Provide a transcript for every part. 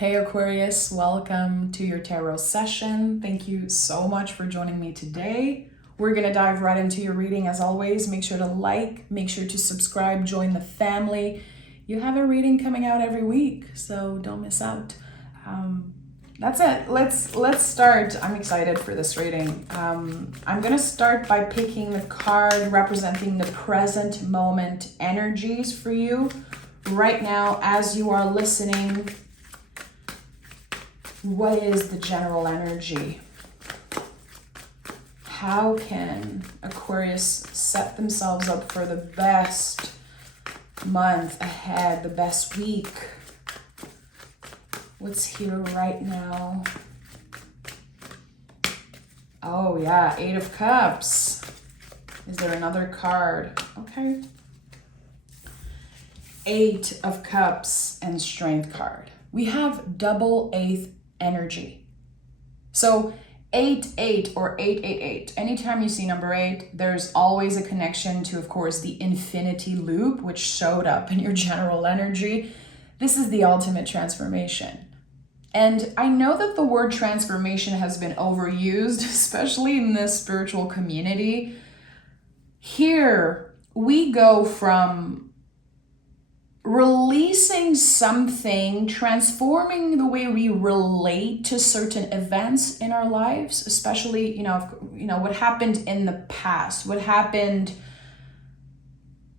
Hey Aquarius, welcome to your tarot session. Thank you so much for joining me today. We're going to dive right into your reading as always. Make sure to like, make sure to subscribe, join the family. You have a reading coming out every week, so don't miss out. That's it. Let's start. I'm excited for this reading. I'm going to start by picking the card representing the present moment energies for you right now as you are listening. What is the general energy? How can Aquarius set themselves up for the best month ahead, the best week? What's here right now? Oh yeah, Eight of Cups. Is there another card? Okay. Eight of Cups and Strength card. We have double eighth energy. So 8-8 or 8-8-8. Anytime you see number 8, there's always a connection to, of course, the infinity loop, which showed up in your general energy. This is the ultimate transformation. And I know that the word transformation has been overused, especially in this spiritual community. Here, we go from releasing something, transforming the way we relate to certain events in our lives, especially, what happened in the past, what happened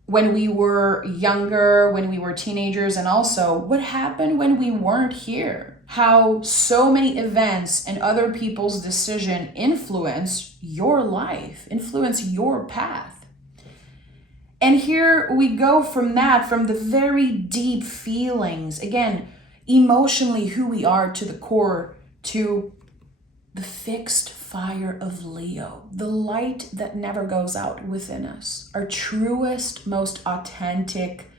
when we were younger, when we were teenagers, and also what happened when we weren't here. How so many events and other people's decision influence your life, influence your path. And here we go from that, from the very deep feelings, again, emotionally who we are to the core, to the fixed fire of Leo, the light that never goes out within us, our truest, most authentic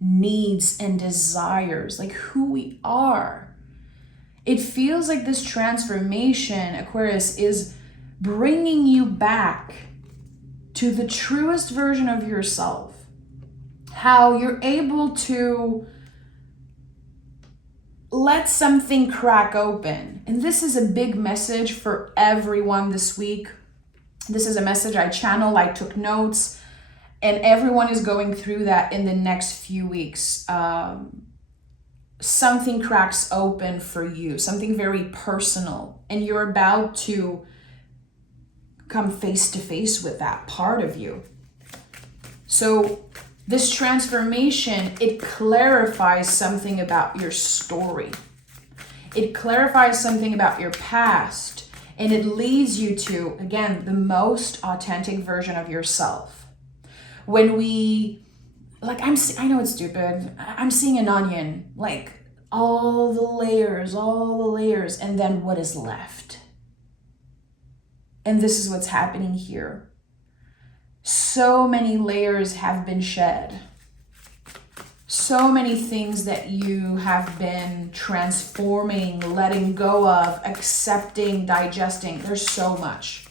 needs and desires, like who we are. It feels like this transformation, Aquarius, is bringing you back to the truest version of yourself, how you're able to let something crack open. And this is a big message for everyone this week. This is a message I channel, I took notes, and everyone is going through that in the next few weeks. Something cracks open for you, something very personal, and you're about to come face to face with that part of you. So this transformation, it clarifies something about your story. It clarifies something about your past, and it leads you to, again, the most authentic version of yourself. When we, I know it's stupid, I'm seeing an onion, like all the layers, and then what is left? And this is what's happening here. So many layers have been shed. So many things that you have been transforming, letting go of, accepting, digesting. There's so much.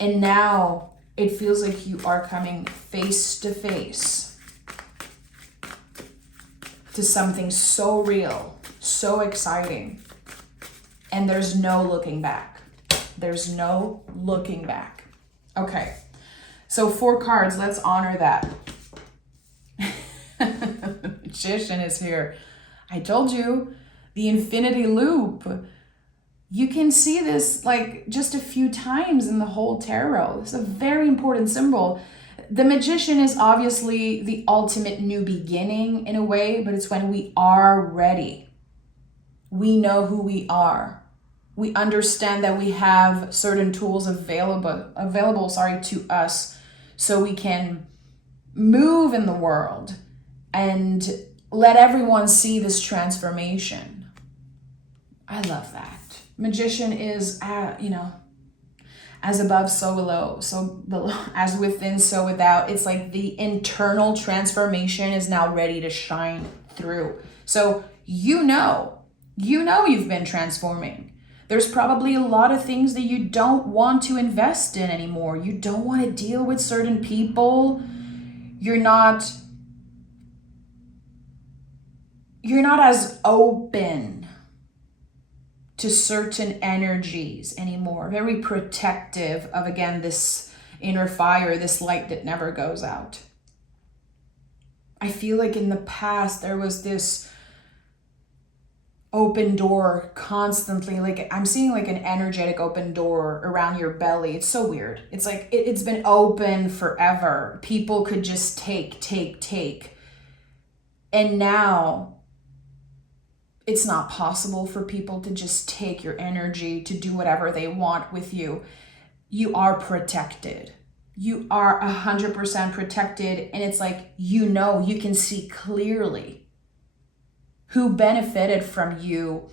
And now it feels like you are coming face to face to something so real, so exciting. And there's no looking back. There's no looking back. Okay, so 4 cards, let's honor that. The Magician is here. I told you, the infinity loop. You can see this like just a few times in the whole tarot. This is a very important symbol. The Magician is obviously the ultimate new beginning in a way, but it's when we are ready. We know who we are. We understand that we have certain tools available to us so we can move in the world and let everyone see this transformation. I love that. Magician is, as above, so below, so below, as within, so without. It's like the internal transformation is now ready to shine through. So you've been transforming. There's probably a lot of things that you don't want to invest in anymore. You don't want to deal with certain people. You're not you're not as open to certain energies anymore. Very protective of, again, this inner fire, this light that never goes out. I feel like in the past there was this open door constantly, like I'm seeing like an energetic open door around your belly. It's so weird. It's like it's been open forever. People could just take. And now it's not possible for people to just take your energy, to do whatever they want with you. You are protected. You are 100% protected. And it's like, you can see clearly who benefited from you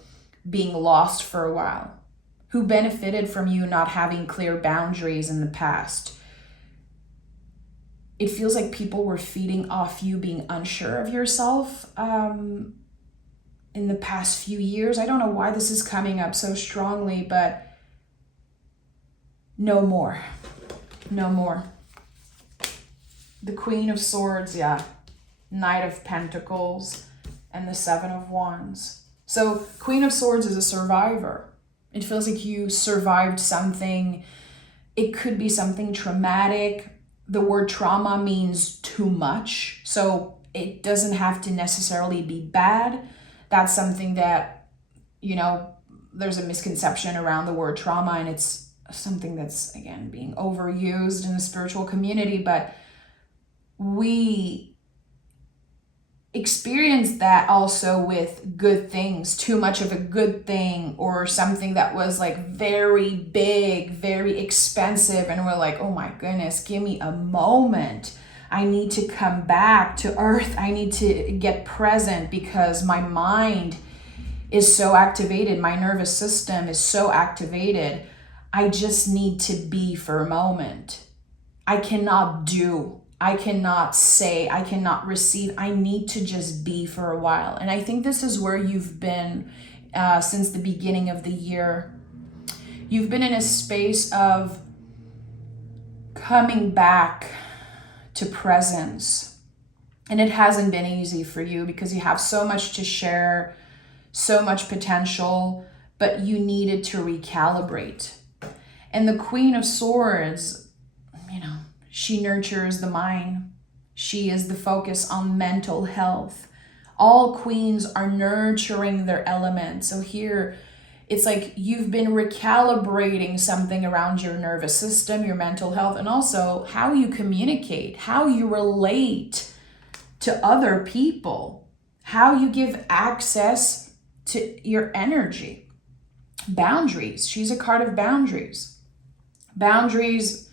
being lost for a while, who benefited from you not having clear boundaries in the past. It feels like people were feeding off you being unsure of yourself in the past few years. I don't know why this is coming up so strongly, but no more. No more. The Queen of Swords, yeah. Knight of Pentacles, and the Seven of Wands. So Queen of Swords is a survivor. It feels like you survived something. It could be something traumatic. The word trauma means too much. So it doesn't have to necessarily be bad. That's something that, there's a misconception around the word trauma, and it's something that's, again, being overused in the spiritual community. But we experience that also with good things, too much of a good thing, or something that was like very big, very expensive, and we're like, oh my goodness, give me a moment. I need to come back to earth. I need to get present because my mind is so activated. My nervous system is so activated. I just need to be for a moment. I cannot do. I cannot say, I cannot receive. I need to just be for a while. And I think this is where you've been since the beginning of the year. You've been in a space of coming back to presence. And it hasn't been easy for you because you have so much to share, so much potential, but you needed to recalibrate. And the Queen of Swords, she nurtures the mind. She is the focus on mental health. All queens are nurturing their element. So here, it's like you've been recalibrating something around your nervous system, your mental health, and also how you communicate, how you relate to other people, how you give access to your energy. Boundaries. She's a card of boundaries. Boundaries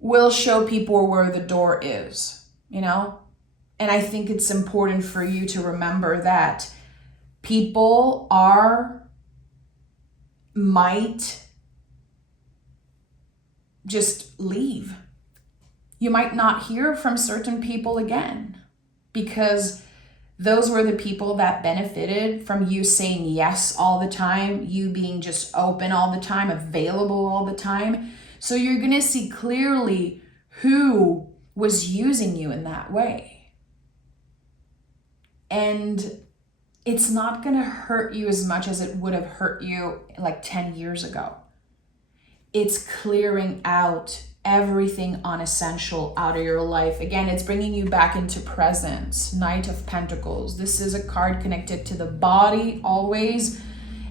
will show people where the door is, And I think it's important for you to remember that people might just leave. You might not hear from certain people again because those were the people that benefited from you saying yes all the time, you being just open all the time, available all the time. So you're going to see clearly who was using you in that way. And it's not going to hurt you as much as it would have hurt you like 10 years ago. It's clearing out everything unessential out of your life. Again, it's bringing you back into presence. Knight of Pentacles. This is a card connected to the body always.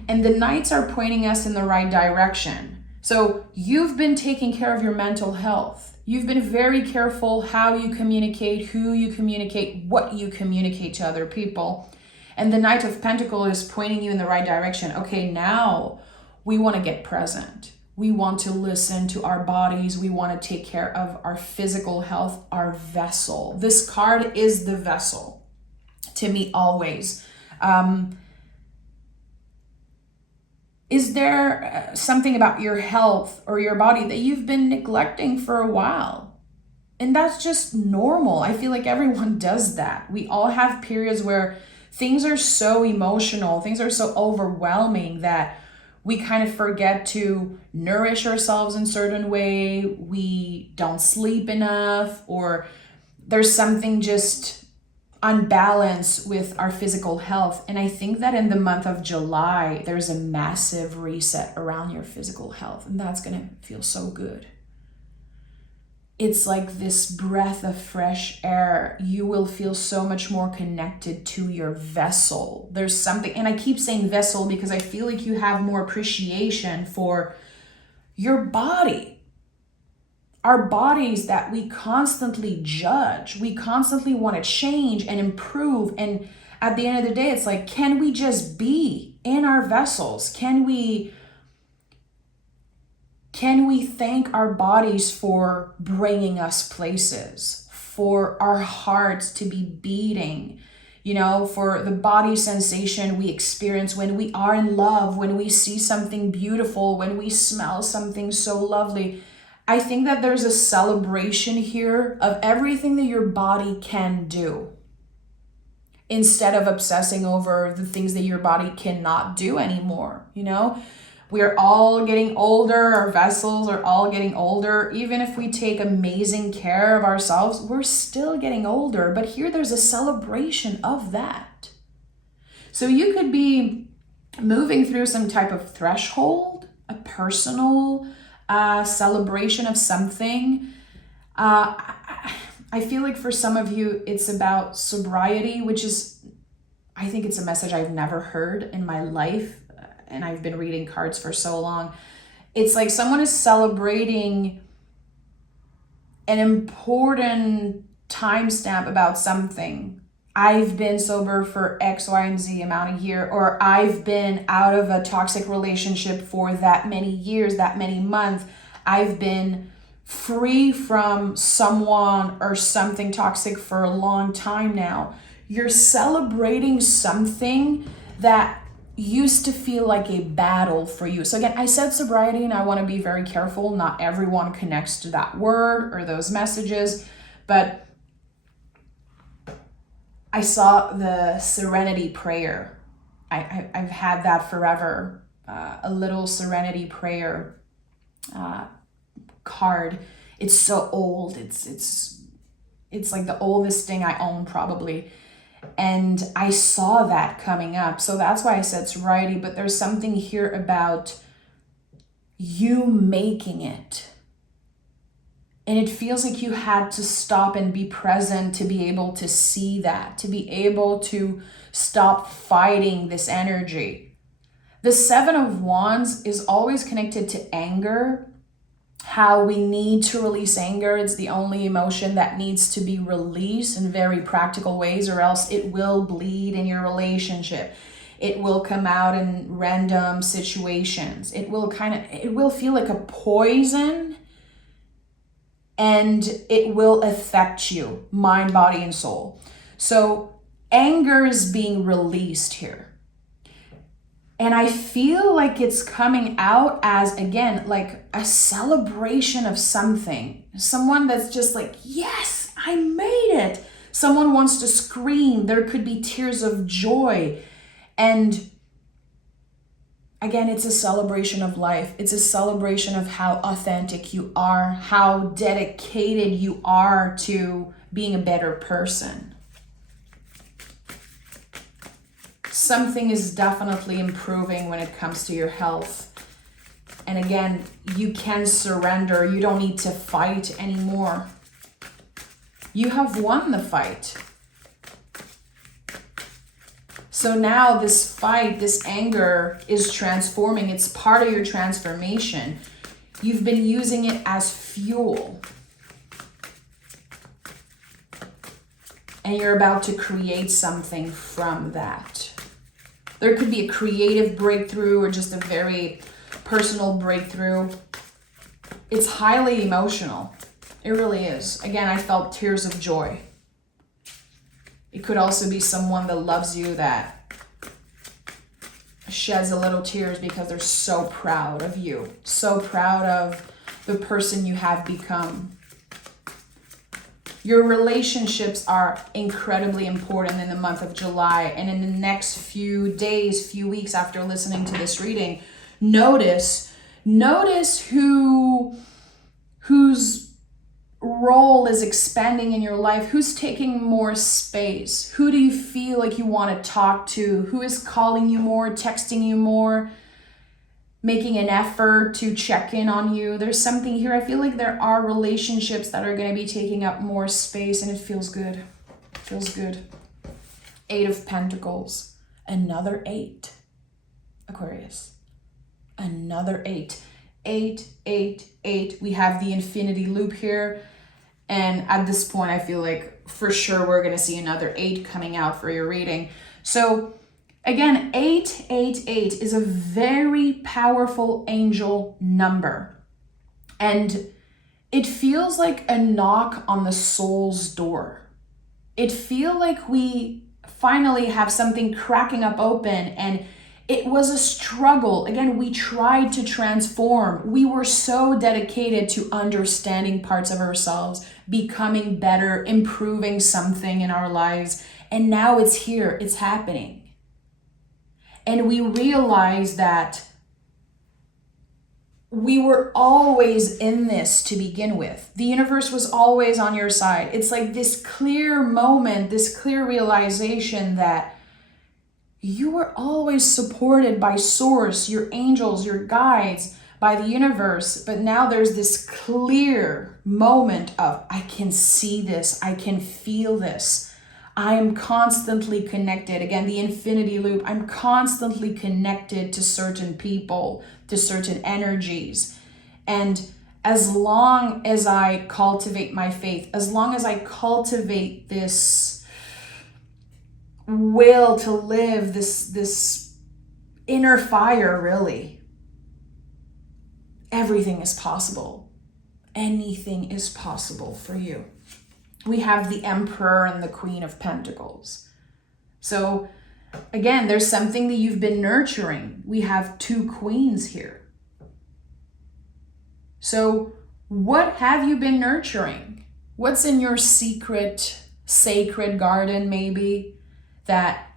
And the knights are pointing us in the right direction. So you've been taking care of your mental health. You've been very careful how you communicate, who you communicate, what you communicate to other people. And the Knight of Pentacles is pointing you in the right direction. Okay, now we want to get present. We want to listen to our bodies. We want to take care of our physical health, our vessel. This card is the vessel to me always. Is there something about your health or your body that you've been neglecting for a while? And that's just normal. I feel like everyone does that. We all have periods where things are so emotional, things are so overwhelming that we kind of forget to nourish ourselves in a certain way. We don't sleep enough, or there's something just unbalance with our physical health. And I think that in the month of July, there's a massive reset around your physical health, and that's going to feel so good. It's like this breath of fresh air. You will feel so much more connected to your vessel. There's something, and I keep saying vessel because I feel like you have more appreciation for your body. Our bodies that we constantly judge, we constantly want to change and improve. And at the end of the day, it's like, can we just be in our vessels? Can we thank our bodies for bringing us places, for our hearts to be beating, for the body sensation we experience when we are in love, when we see something beautiful, when we smell something so lovely. I think that there's a celebration here of everything that your body can do, instead of obsessing over the things that your body cannot do anymore. We're all getting older. Our vessels are all getting older. Even if we take amazing care of ourselves, we're still getting older. But here there's a celebration of that. So you could be moving through some type of threshold, a personal celebration of something. I feel like for some of you, it's about sobriety, which is, I think it's a message I've never heard in my life. And I've been reading cards for so long. It's like someone is celebrating an important timestamp about something. I've been sober for X, Y, and Z amount of year, or I've been out of a toxic relationship for that many years, that many months. I've been free from someone or something toxic for a long time now. You're celebrating something that used to feel like a battle for you. So again, I said sobriety, and I want to be very careful. Not everyone connects to that word or those messages, but I saw the serenity prayer. I've had that forever. A little serenity prayer card. It's so old. It's like the oldest thing I own probably. And I saw that coming up. So that's why I said sobriety, but there's something here about you making it. And it feels like you had to stop and be present to be able to see that, to be able to stop fighting this energy. The Seven of Wands is always connected to anger, how we need to release anger. It's the only emotion that needs to be released in very practical ways, or else it will bleed in your relationship. It will come out in random situations. It will feel like a poison, and it will affect you, mind, body, and soul. So anger is being released here. And I feel like it's coming out as, again, like a celebration of something. Someone that's just like, yes, I made it. Someone wants to scream. There could be tears of joy. And again, it's a celebration of life. It's a celebration of how authentic you are, how dedicated you are to being a better person. Something is definitely improving when it comes to your health. And again, you can surrender. You don't need to fight anymore. You have won the fight. So now this fight, this anger is transforming. It's part of your transformation. You've been using it as fuel. And you're about to create something from that. There could be a creative breakthrough or just a very personal breakthrough. It's highly emotional. It really is. Again, I felt tears of joy. It could also be someone that loves you that sheds a little tears because they're so proud of you, so proud of the person you have become. Your relationships are incredibly important in the month of July, and in the next few days, few weeks after listening to this reading, notice who's role is expanding in your life? Who's taking more space? Who do you feel like you want to talk to? Who is calling you more, texting you more, making an effort to check in on you? There's something here. I feel like there are relationships that are going to be taking up more space, and it feels good. It feels good. 8 of Pentacles. Another 8. Aquarius. Another 8. 8, 8, 8. We have the infinity loop here. And at this point, I feel like for sure we're going to see another 8 coming out for your reading. So again, 888 is a very powerful angel number. And it feels like a knock on the soul's door. It feels like we finally have something cracking up open, and it was a struggle. Again, we tried to transform. We were so dedicated to understanding parts of ourselves, becoming better, improving something in our lives. And now it's here, it's happening. And we realize that we were always in this to begin with. The universe was always on your side. It's like this clear moment, this clear realization that you were always supported by source, your angels, your guides, by the universe. But now there's this clear moment of, I can see this, I can feel this. I am constantly connected. Again, the infinity loop. I'm constantly connected to certain people, to certain energies. And as long as I cultivate my faith, as long as I cultivate this will to live, this inner fire, really, everything is possible. Anything is possible for you. We have the Emperor and the Queen of Pentacles. So again, there's something that you've been nurturing. We have 2 queens here. So what have you been nurturing? What's in your secret, sacred garden maybe that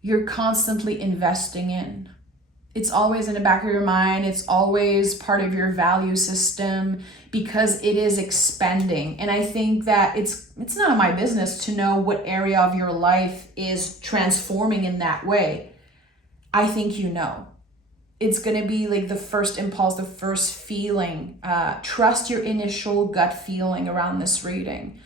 you're constantly investing in? It's always in the back of your mind. It's always part of your value system because it is expanding. And I think that it's none of my business to know what area of your life is transforming in that way. I think you know. It's going to be like the first impulse, the first feeling. Trust your initial gut feeling around this reading.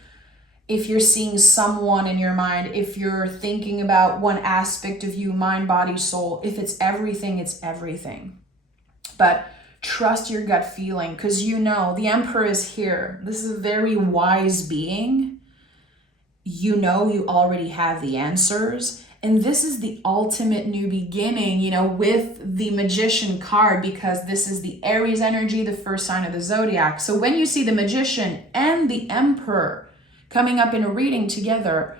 If you're seeing someone in your mind, if you're thinking about one aspect of you, mind, body, soul, if it's everything, it's everything. But trust your gut feeling, because you know the Emperor is here. This is a very wise being. You know you already have the answers. And this is the ultimate new beginning, you know, with the Magician card, because this is the Aries energy, the first sign of the zodiac. So when you see the Magician and the Emperor coming up in a reading together,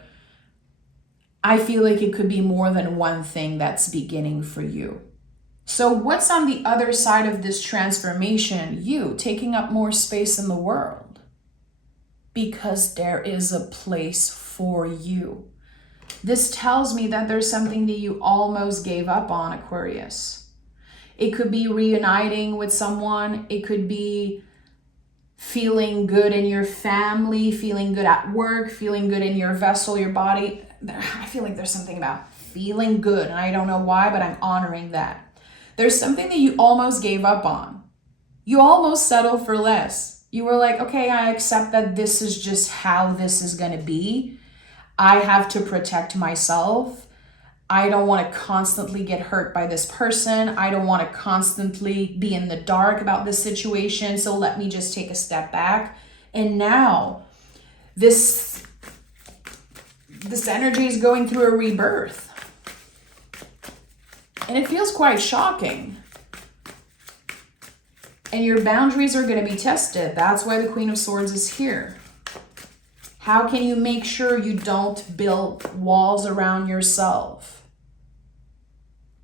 I feel like it could be more than one thing that's beginning for you. So what's on the other side of this transformation? You taking up more space in the world, because there is a place for you. This tells me that there's something that you almost gave up on, Aquarius. It could be reuniting with someone. It could be feeling good in your family, feeling good at work, feeling good in your vessel, your body. I feel like there's something about feeling good, and I don't know why, but I'm honoring that. There's something that you almost gave up on. You almost settled for less. You were like, okay, I accept that this is just how this is going to be. I have to protect myself. I don't want to constantly get hurt by this person. I don't want to constantly be in the dark about this situation. So let me just take a step back. And now this energy is going through a rebirth. And it feels quite shocking. And your boundaries are going to be tested. That's why the Queen of Swords is here. How can you make sure you don't build walls around yourself?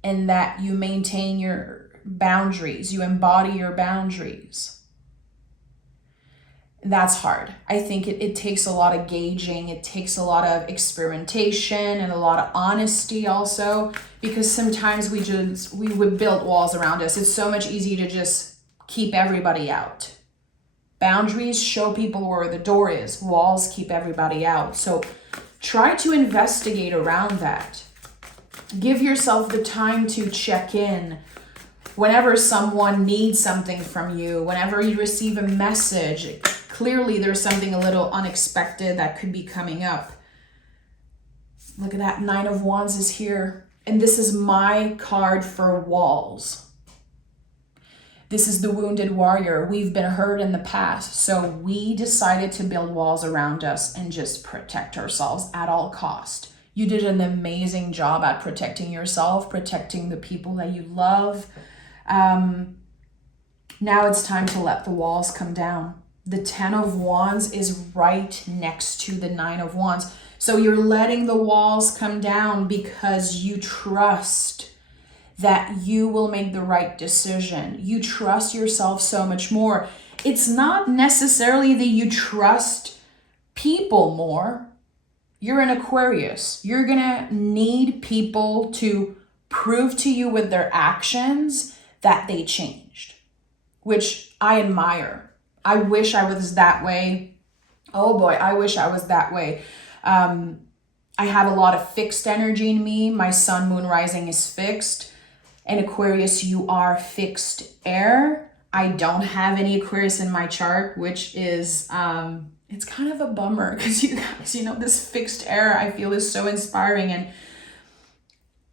And that you maintain your boundaries, you embody your boundaries. That's hard. I think it takes a lot of gauging, it takes a lot of experimentation and a lot of honesty also, because sometimes we would build walls around us. It's so much easier to just keep everybody out. Boundaries show people where the door is. Walls keep everybody out. So try to investigate around that. Give yourself the time to check in. Whenever someone needs something from you, whenever you receive a message, clearly there's something a little unexpected that could be coming up. Look at that, 9 of Wands is here. And this is my card for walls. This is the wounded warrior. We've been hurt in the past, so we decided to build walls around us and just protect ourselves at all cost. You did an amazing job at protecting yourself, protecting the people that you love. Now it's time to let the walls come down. The 10 of Wands is right next to the 9 of Wands. So you're letting the walls come down because you trust that you will make the right decision. You trust yourself so much more. It's not necessarily that you trust people more. You're an Aquarius. You're gonna need people to prove to you with their actions that they changed, which I admire. I wish I was that way. Oh boy, I wish I was that way. I have a lot of fixed energy in me. My sun, moon, rising is fixed. And Aquarius, you are fixed air. I don't have any Aquarius in my chart, which is, it's kind of a bummer because you guys, this fixed air I feel is so inspiring. And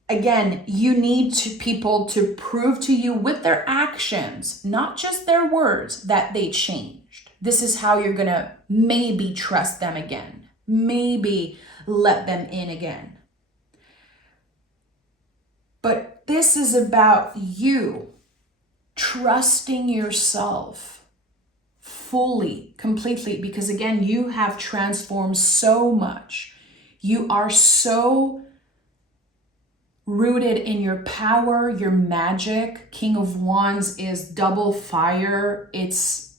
again, you need people to prove to you with their actions, not just their words, that they changed. This is how you're gonna maybe trust them again, maybe let them in again. But this is about you trusting yourself fully, completely, because again, you have transformed so much. You are so rooted in your power, your magic. King of Wands is double fire. It's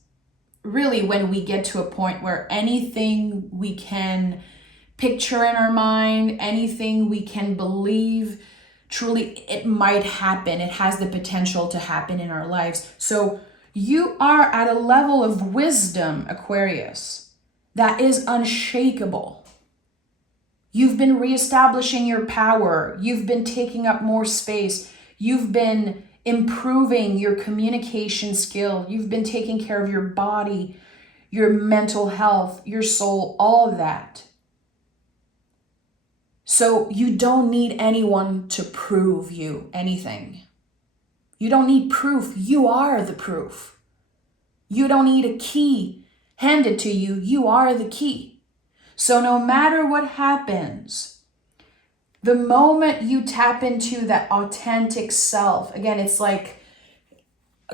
really when we get to a point where anything we can picture in our mind, anything we can believe, truly it might happen. It has the potential to happen in our lives. So you are at a level of wisdom, Aquarius, that is unshakable. You've been reestablishing your power. You've been taking up more space. You've been improving your communication skill. You've been taking care of your body, your mental health, your soul, all of that. So you don't need anyone to prove you anything. You don't need proof. You are the proof. You don't need a key handed to you. You are the key. So no matter what happens, the moment you tap into that authentic self, again, it's like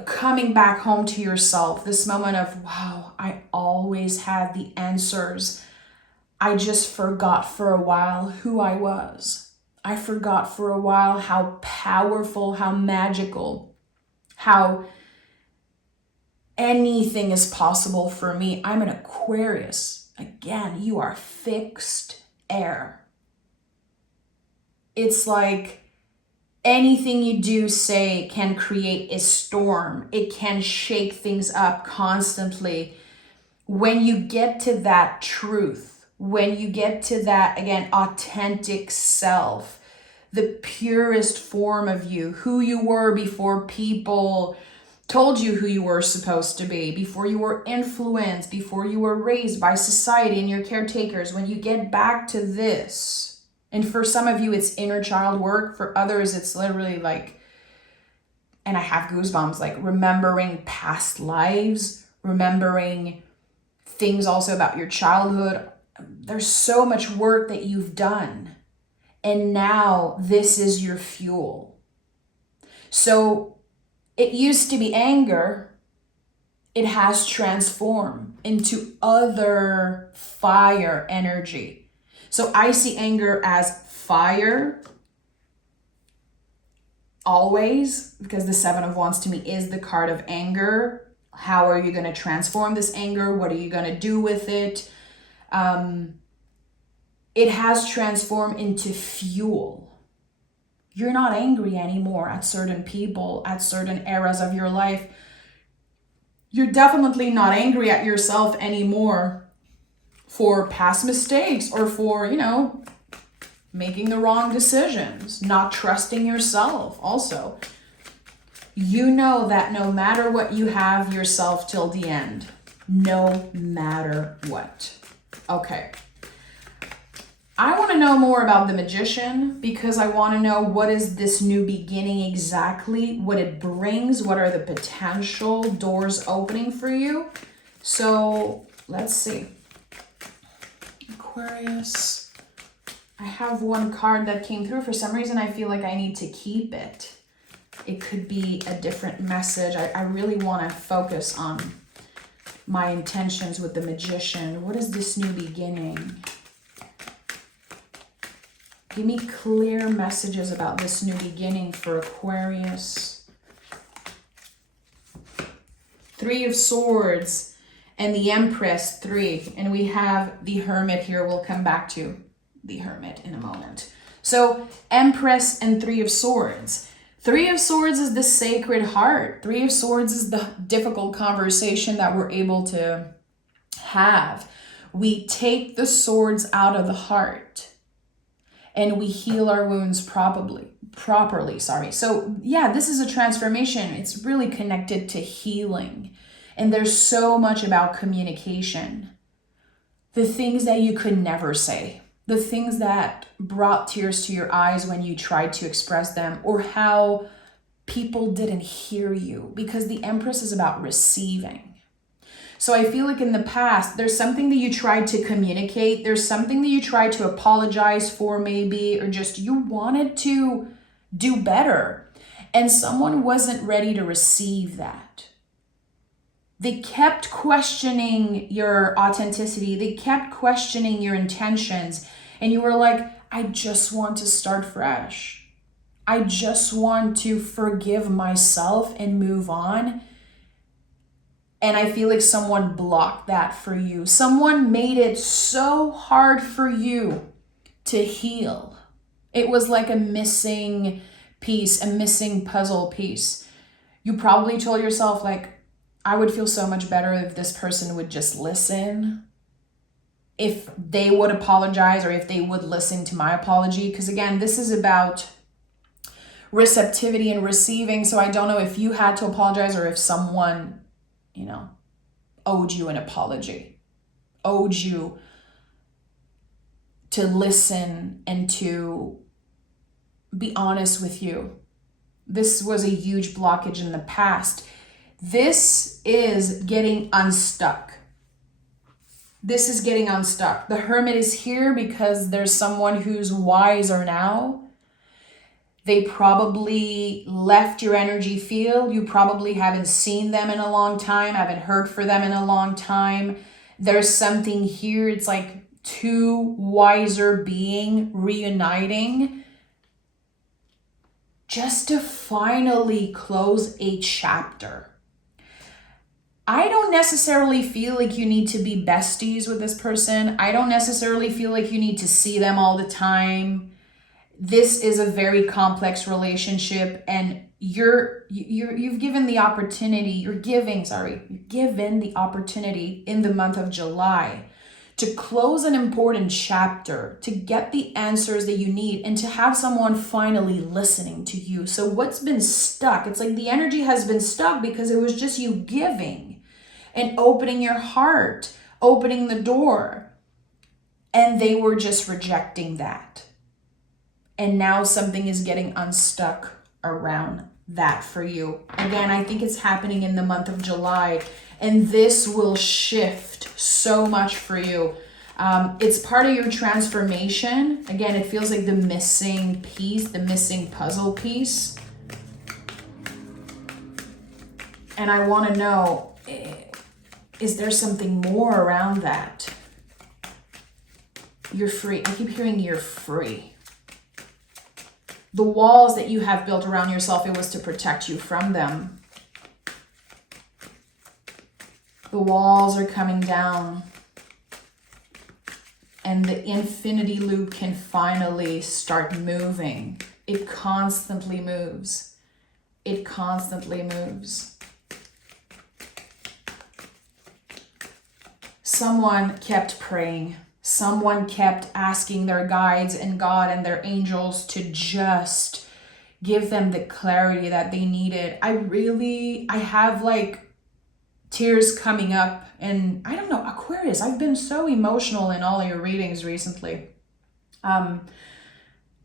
coming back home to yourself, this moment of, wow, I always had the answers. I just forgot for a while who I was. I forgot for a while how powerful, how magical, how anything is possible for me. I'm an Aquarius. Again, you are fixed air. It's like anything you do, say, can create a storm. It can shake things up constantly. When you get to that truth, when you get to that, again, authentic self, the purest form of you, who you were before people told you who you were supposed to be, before you were influenced, before you were raised by society and your caretakers, when you get back to this, and for some of you, it's inner child work. For others, it's literally like, and I have goosebumps, like remembering past lives, remembering things also about your childhood. There's so much work that you've done. And now this is your fuel. So it used to be anger. It has transformed into other fire energy. So I see anger as fire always, because the 7 of Wands to me is the card of anger. How are you going to transform this anger? What are you going to do with it? It has transformed into fuel. You're not angry anymore at certain people, at certain eras of your life. You're definitely not angry at yourself anymore for past mistakes or for, making the wrong decisions, not trusting yourself also. You know that no matter what, you have yourself till the end. No matter what. Okay. I want to know more about the Magician because I want to know what is this new beginning exactly, what it brings, what are the potential doors opening for you. So let's see. Aquarius. I have one card that came through. For some reason, I feel like I need to keep it. It could be a different message. I really want to focus on my intentions with the Magician. What is this new beginning? Give me clear messages about this new beginning for Aquarius. Three of Swords and the Empress, 3. And we have the Hermit here. We'll come back to the Hermit in a moment. So Empress and 3 of Swords. 3 of Swords is the Sacred Heart. 3 of Swords is the difficult conversation that we're able to have. We take the swords out of the heart and we heal our wounds properly. So yeah, this is a transformation. It's really connected to healing. And there's so much about communication. The things that you could never say. The things that brought tears to your eyes when you tried to express them, or how people didn't hear you, because the Empress is about receiving. So I feel like in the past, there's something that you tried to communicate. There's something that you tried to apologize for maybe, or just you wanted to do better. And someone wasn't ready to receive that. They kept questioning your authenticity. They kept questioning your intentions. And you were like, I just want to start fresh. I just want to forgive myself and move on. And I feel like someone blocked that for you. Someone made it so hard for you to heal. It was like a missing piece, a missing puzzle piece. You probably told yourself, like, I would feel so much better if this person would just listen, if they would apologize, or if they would listen to my apology. Because again, this is about receptivity and receiving. So I don't know if you had to apologize or if someone, owed you an apology, owed you to listen and to be honest with you. This was a huge blockage in the past. This is getting unstuck. This is getting unstuck. The Hermit is here because there's someone who's wiser now. They probably left your energy field. You probably haven't seen them in a long time, haven't heard from them in a long time. There's something here. It's like two wiser beings reuniting just to finally close a chapter. I don't necessarily feel like you need to be besties with this person. I don't necessarily feel like you need to see them all the time. This is a very complex relationship, and you've given the opportunity, you're given the opportunity in the month of July to close an important chapter, to get the answers that you need, and to have someone finally listening to you. So what's been stuck? It's like the energy has been stuck because it was just you giving and opening your heart, opening the door, and they were just rejecting that. And now something is getting unstuck around that for you. Again, I think it's happening in the month of July, and this will shift so much for you. It's part of your transformation. Again, it feels like the missing piece, the missing puzzle piece. And I want to know, is there something more around that? You're free. I keep hearing you're free. The walls that you have built around yourself, it was to protect you from them. The walls are coming down. And the infinity loop can finally start moving. It constantly moves. It constantly moves. someone kept praying. Someone kept asking their guides and God and their angels to just give them the clarity that they needed. I have like tears coming up, and I don't know, Aquarius, I've been so emotional in all your readings recently.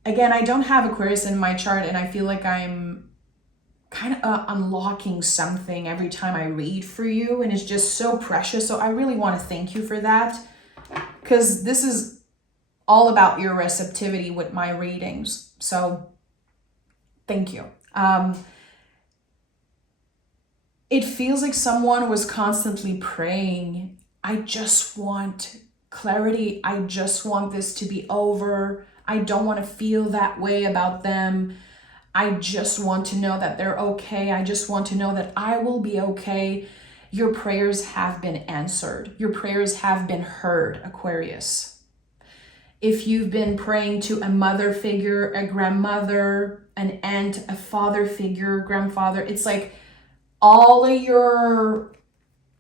Again, I don't have Aquarius in my chart, and I feel like I'm kind of unlocking something every time I read for you, and it's just so precious. So I really want to thank you for that, because this is all about your receptivity with my readings. So thank you. It feels like someone was constantly praying, I just want clarity. I just want this to be over. I don't want to feel that way about them. I just want to know that they're okay. I just want to know that I will be okay. Your prayers have been answered. Your prayers have been heard, Aquarius. If you've been praying to a mother figure, a grandmother, an aunt, a father figure, grandfather, it's like all of your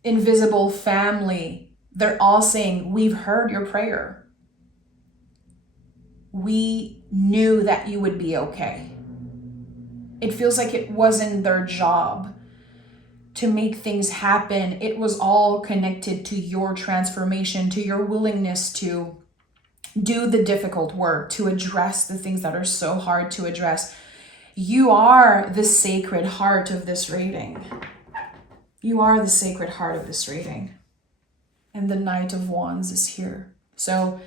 invisible family, they're all saying, we've heard your prayer. We knew that you would be okay. It feels like it wasn't their job to make things happen. It was all connected to your transformation, to your willingness to do the difficult work, to address the things that are so hard to address. You are the sacred heart of this reading. You are the sacred heart of this reading. And the Knight of Wands is here. So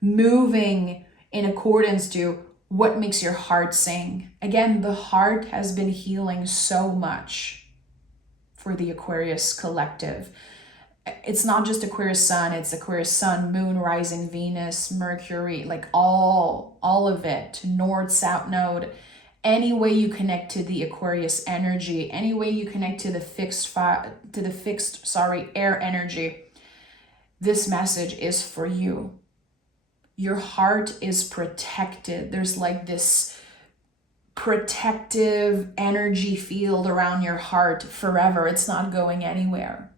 moving in accordance to what makes your heart sing. Again, the heart has been healing so much for the Aquarius collective. It's not just Aquarius Sun, it's Aquarius Sun, Moon, Rising, Venus, Mercury, like all of it, North, South Node. Any way you connect to the Aquarius energy, any way you connect to the fixed air energy, this message is for you. Your heart is protected. There's like this protective energy field around your heart forever. It's not going anywhere.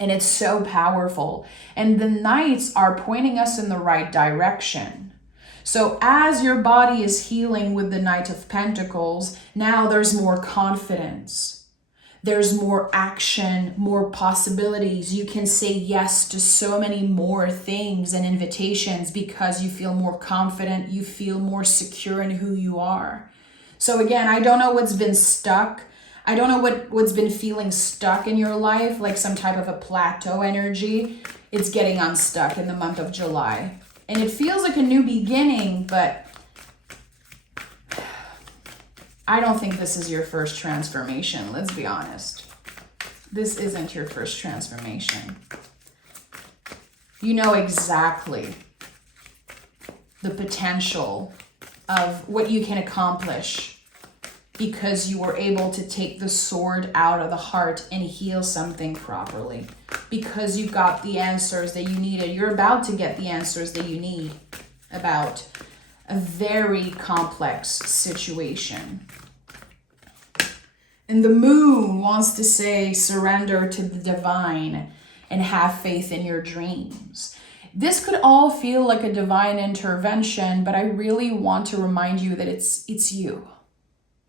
And it's so powerful. And the Knights are pointing us in the right direction. So as your body is healing with the Knight of Pentacles, now there's more confidence. There's more action, more possibilities. You can say yes to so many more things and invitations because you feel more confident, you feel more secure in who you are. So again, I don't know what's been stuck. I don't know what's been feeling stuck in your life, like some type of a plateau energy. It's getting unstuck in the month of July. And it feels like a new beginning, but I don't think this is your first transformation. Let's be honest. This isn't your first transformation. You know exactly the potential of what you can accomplish because you were able to take the sword out of the heart and heal something properly. Because you got the answers that you needed. You're about to get the answers that you need about a very complex situation. And the Moon wants to say surrender to the divine and have faith in your dreams. This could all feel like a divine intervention, but I really want to remind you that it's you.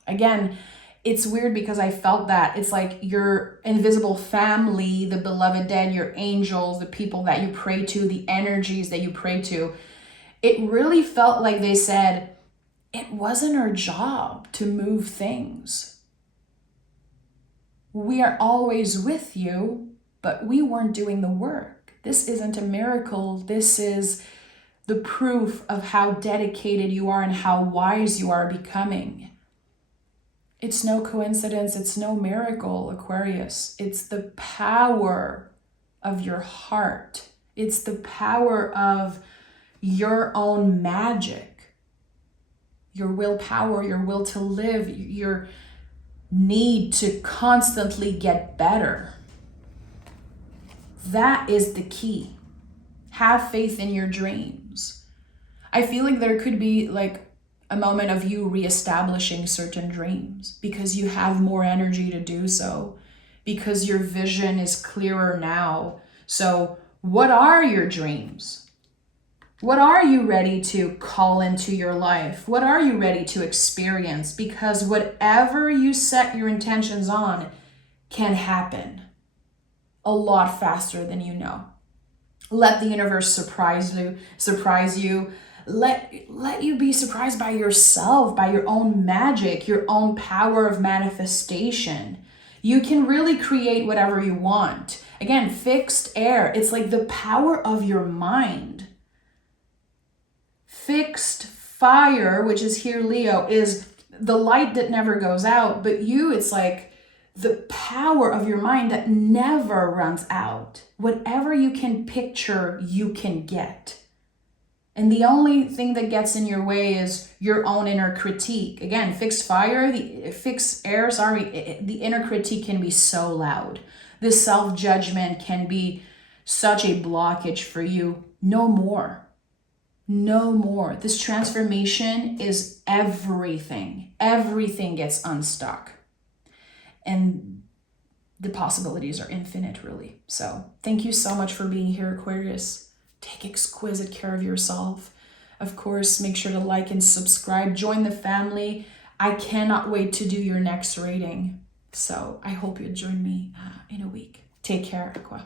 Again, it's weird because I felt that it's like your invisible family, the beloved dead, your angels, the people that you pray to, the energies that you pray to. It really felt like they said, it wasn't our job to move things. We are always with you, but we weren't doing the work. This isn't a miracle. This is the proof of how dedicated you are and how wise you are becoming. It's no coincidence. It's no miracle, Aquarius. It's the power of your heart. It's the power of your own magic, your willpower, your will to live, your need to constantly get better. That is the key. Have faith in your dreams. I feel like there could be like a moment of you reestablishing certain dreams because you have more energy to do so, because your vision is clearer now. So What are your dreams? What are you ready to call into your life? What are you ready to experience? Because whatever you set your intentions on can happen a lot faster than you know. Let the universe surprise you. Let you be surprised by yourself, by your own magic, your own power of manifestation. You can really create whatever you want. Again, fixed air, it's like the power of your mind. Fixed fire, which is here Leo, is the light that never goes out, but you, it's like the power of your mind that never runs out. Whatever you can picture, you can get. And the only thing that gets in your way is your own inner critique. Again, fixed fire, fixed air, the inner critique can be so loud. This self-judgment can be such a blockage for you. No more. No more. This transformation is everything. Everything gets unstuck. And the possibilities are infinite, really. So thank you so much for being here, Aquarius. Take exquisite care of yourself. Of course, make sure to like and subscribe. Join the family. I cannot wait to do your next reading. So I hope you'll join me in a week. Take care, Aqua.